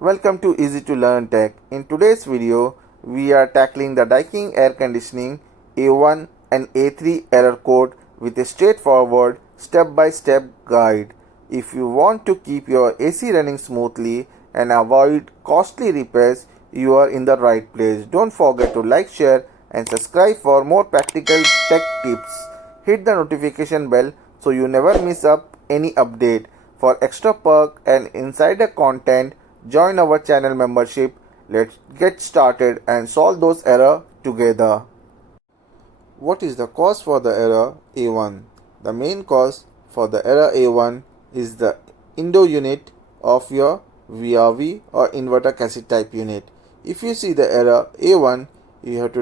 Welcome to Easy to Learn Tech. In today's video, we are tackling the Daikin air conditioning A1 and A3 error code with a straightforward step-by-step guide. If you want to keep your AC running smoothly and avoid costly repairs, you are in the right place. Don't forget to like, share and subscribe for more practical tech tips. Hit the notification bell so you never miss up any update. For extra perk and insider content, join our channel membership. Let's get started and solve those errors together. What is the cause for the error A1? The main cause for the error A1 is the Indo unit of your VRV or inverter cassette type unit. If you see the error A1, you have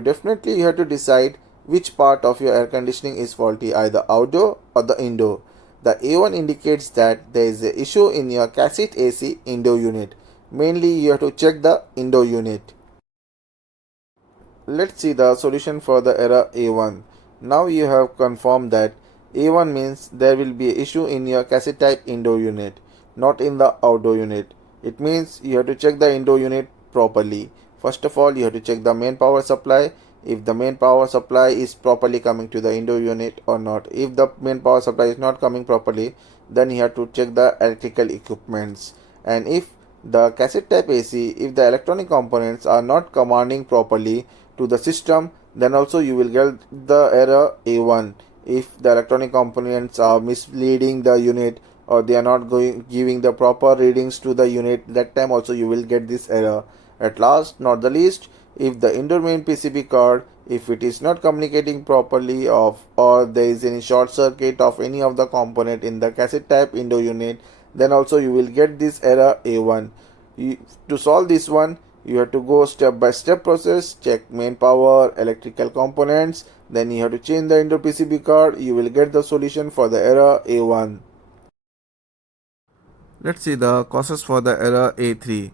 to decide which part of your air conditioning is faulty, either outdoor or the indoor. The A1 indicates that there is an issue in your cassette AC indoor unit. Mainly you have to check the indoor unit. Let's see the solution for the error A1. Now you have confirmed that A1 means there will be an issue in your cassette type indoor unit, not in the outdoor unit. It means you have to check the indoor unit properly. First of all, you have to check the main power supply, if the main power supply is properly coming to the indoor unit or not. If the main power supply is not coming properly, then you have to check the electrical equipments. And if the cassette type AC, if the electronic components are not commanding properly to the system, then also you will get the error A1. If the electronic components are misleading the unit or they are not giving the proper readings to the unit, that time also you will get this error. At last, not the least, if the indoor main PCB card, if it is not communicating properly or there is any short circuit of any of the component in the cassette type indoor unit, then also you will get this error A1. To solve this one, you have to go step by step process, check main power, electrical components, then you have to change the indoor PCB card. You will get the solution for the error A1. Let's see the causes for the error A3.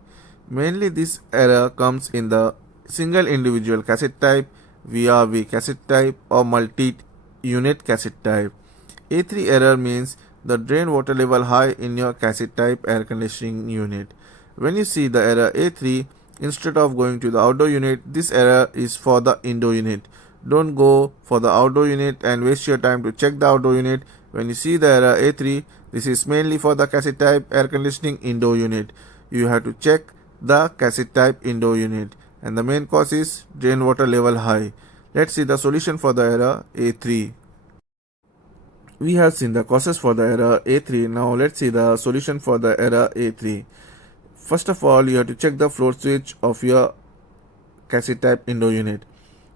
Mainly this error comes in the single individual cassette type, VRV cassette type or multi-unit cassette type. A3 error means the drain water level high in your cassette type air conditioning unit. When you see the error A3, instead of going to the outdoor unit, this error is for the indoor unit. Don't go for the outdoor unit and waste your time to check the outdoor unit. When you see the error A3, this is mainly for the cassette type air conditioning indoor unit. You have to check the cassette type indoor unit, and the main cause is drain water level high. Let's see the solution for the error A3. We have seen the causes for the error A3. Now let's see the solution for the error A3. First of all, you have to check the float switch of your cassette type indoor unit.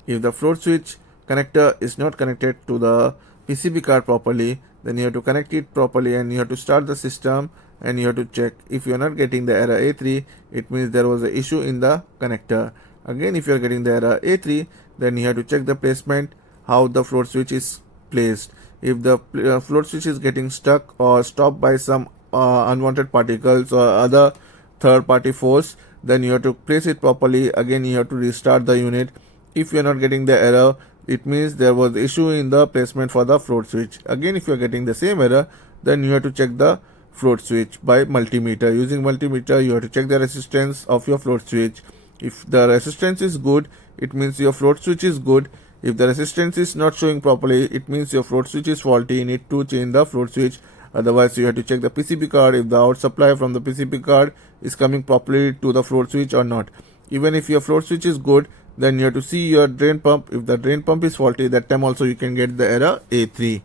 If the float switch connector is not connected to the PCB card properly, then you have to connect it properly and you have to start the system and you have to check. If you are not getting the error A3, it means there was an issue in the connector. Again, if you are getting the error A3, then you have to check the placement, how the float switch is placed. If the float switch is getting stuck or stopped by some unwanted particles or other third party force, then you have to place it properly. Again, you have to restart the unit. If you are not getting the error, it means there was issue in the placement for the float switch. Again, if you are getting the same error, then you have to check the float switch by multimeter. Using multimeter, you have to check the resistance of your float switch. If the resistance is good, it means your float switch is good. If the resistance is not showing properly, it means your float switch is faulty. You need to change the float switch. Otherwise, you have to check the PCB card if the out supply from the PCB card is coming properly to the float switch or not. Even if your float switch is good, then you have to see your drain pump. If the drain pump is faulty, that time also you can get the error A3.